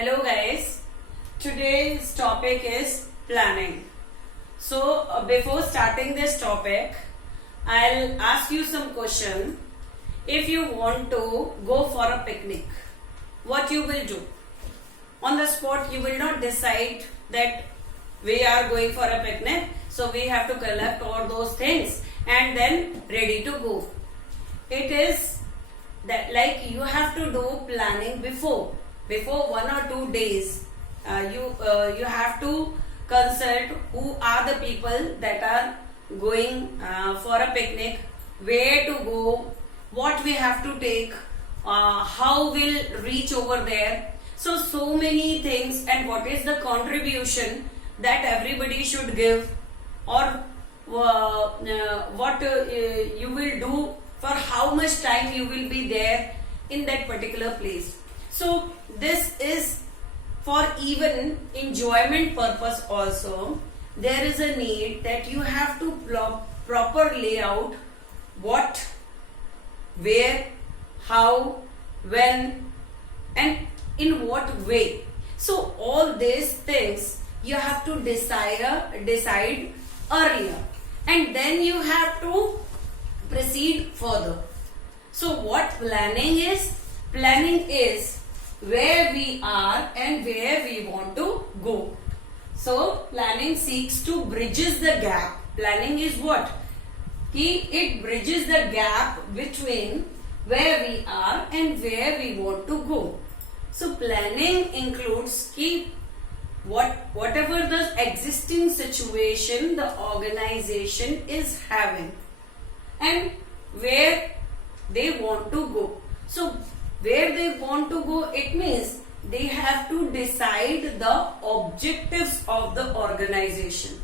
Hello guys, today's topic is planning. So before starting this topic, I'll ask you some question. If you want to go for a picnic, what you will do? On the spot you will not decide that we are going for a picnic, so we have to collect all those things and then ready to go. It is that like you have to do planning before 1 or 2 days. You have to consult who are the people that are going for a picnic, where to go, what we have to take, how we'll reach over there. So many things, and what is the contribution that everybody should give, or what you will do, for how much time you will be there in that particular place. So this is for even enjoyment purpose also. There is a need that you have to proper layout what, where, how, when, and in what way. So all these things you have to decide earlier, and then you have to proceed further. So what planning is? Planning is where we are and where we want to go. So planning seeks to bridges the gap. Planning is what? It bridges the gap between where we are and where we want to go. So planning includes whatever the existing situation the organization is having and where they want to go. So where they want to go, it means they have to decide the objectives of the organization.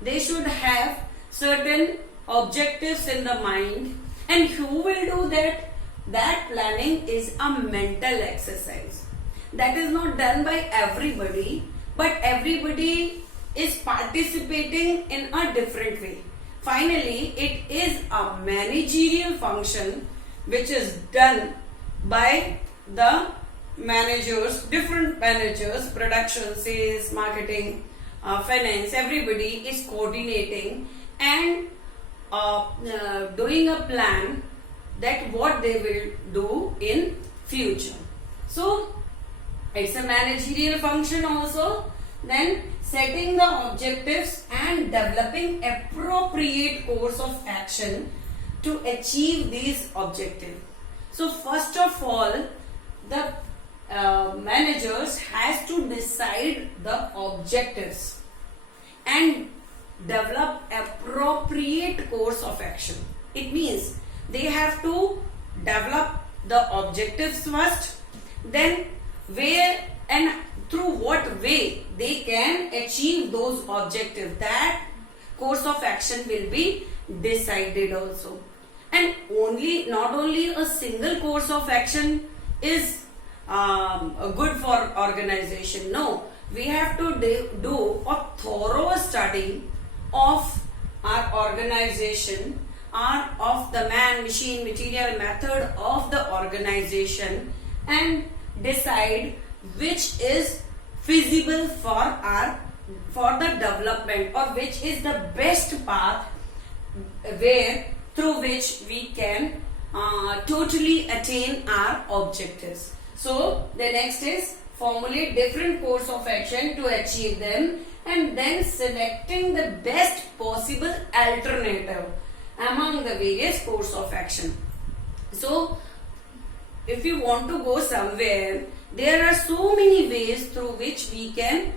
They should have certain objectives in the mind, and who will do that? That planning is a mental exercise. That is not done by everybody, but everybody is participating in a different way. Finally, it is a managerial function which is done by the managers, different managers, production, sales, marketing, finance. Everybody is coordinating and doing a plan that what they will do in future. So it's a managerial function also. Then setting the objectives and developing appropriate course of action to achieve these objectives. So first of all, the managers has to decide the objectives and develop appropriate course of action. It means they have to develop the objectives first, then where and through what way they can achieve those objectives. That course of action will be decided also. And not only a single course of action is good for organization. No, we have to do a thorough study of our organization, or of the man, machine, material, method of the organization, and decide which is feasible for the development, or which is the best path through which we can totally attain our objectives. So the next is formulate different course of action to achieve them, and then selecting the best possible alternative among the various course of action. So if you want to go somewhere, there are so many ways through which we can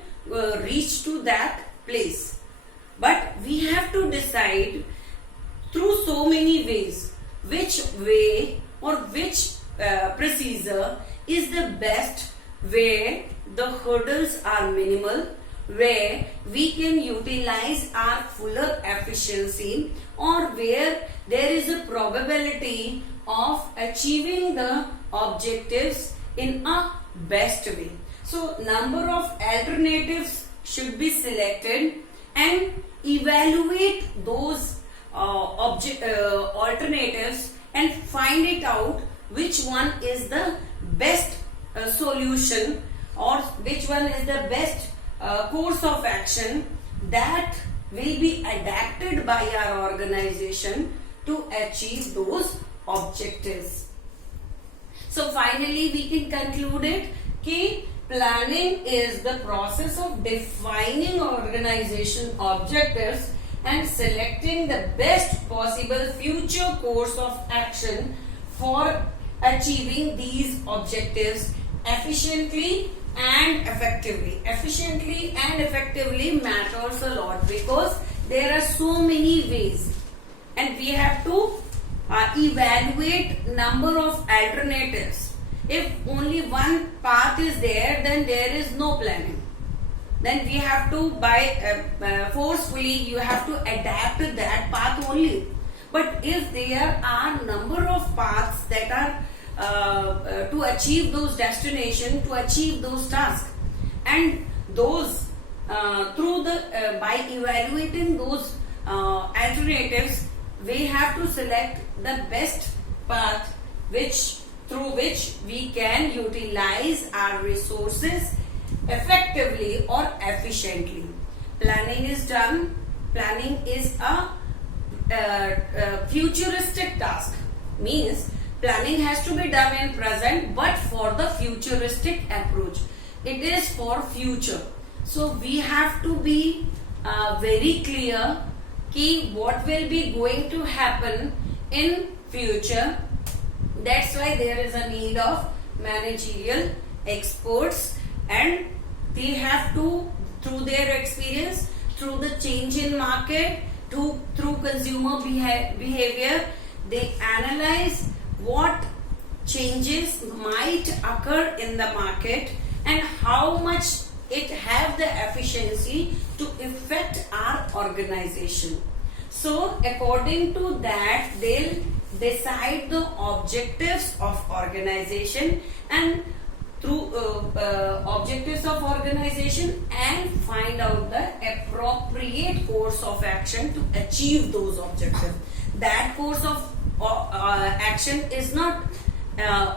reach to that place, but we have to decide through so many ways which way or which procedure is the best, where the hurdles are minimal, where we can utilize our fuller efficiency, or where there is a probability of achieving the objectives in a best way. So number of alternatives should be selected, and evaluate those alternatives and find it out which one is the best solution or which one is the best course of action that will be adapted by our organization to achieve those objectives. So finally we can conclude it कि planning is the process of defining organization objectives and selecting the best possible future course of action for achieving these objectives efficiently and effectively. Efficiently and effectively matters a lot because there are so many ways and we have to evaluate number of alternatives. If only one path is there, then there is no planning. Then we have to forcefully you have to adapt to that path only. But if there are number of paths that are to achieve those destinations, to achieve those tasks, and those through the by evaluating those alternatives, we have to select the best path through which we can utilize our resources effectively or efficiently. Planning is done. Planning is a futuristic task. Means planning has to be done in present, but for the futuristic approach. It is for future. So we have to be very clear कि what will be going to happen in future. That's why there is a need of managerial experts, and they have to, through their experience, through the change in market, through consumer behavior, they analyze what changes might occur in the market and how much it have the efficiency to affect our organization. So according to that, they'll decide the objectives of organization, and through objectives of organization, and find out the appropriate course of action to achieve those objectives. That course of action is not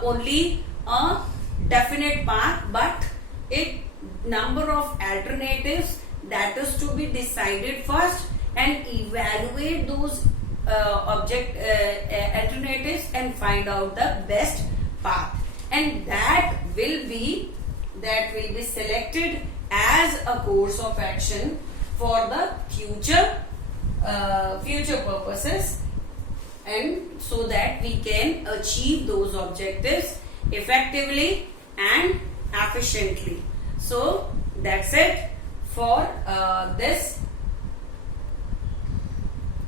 only a definite path, but it number of alternatives that is to be decided first, and evaluate those alternatives and find out the best path, and that will be selected as a course of action for the future purposes, and so that we can achieve those objectives effectively and efficiently. So that's it for this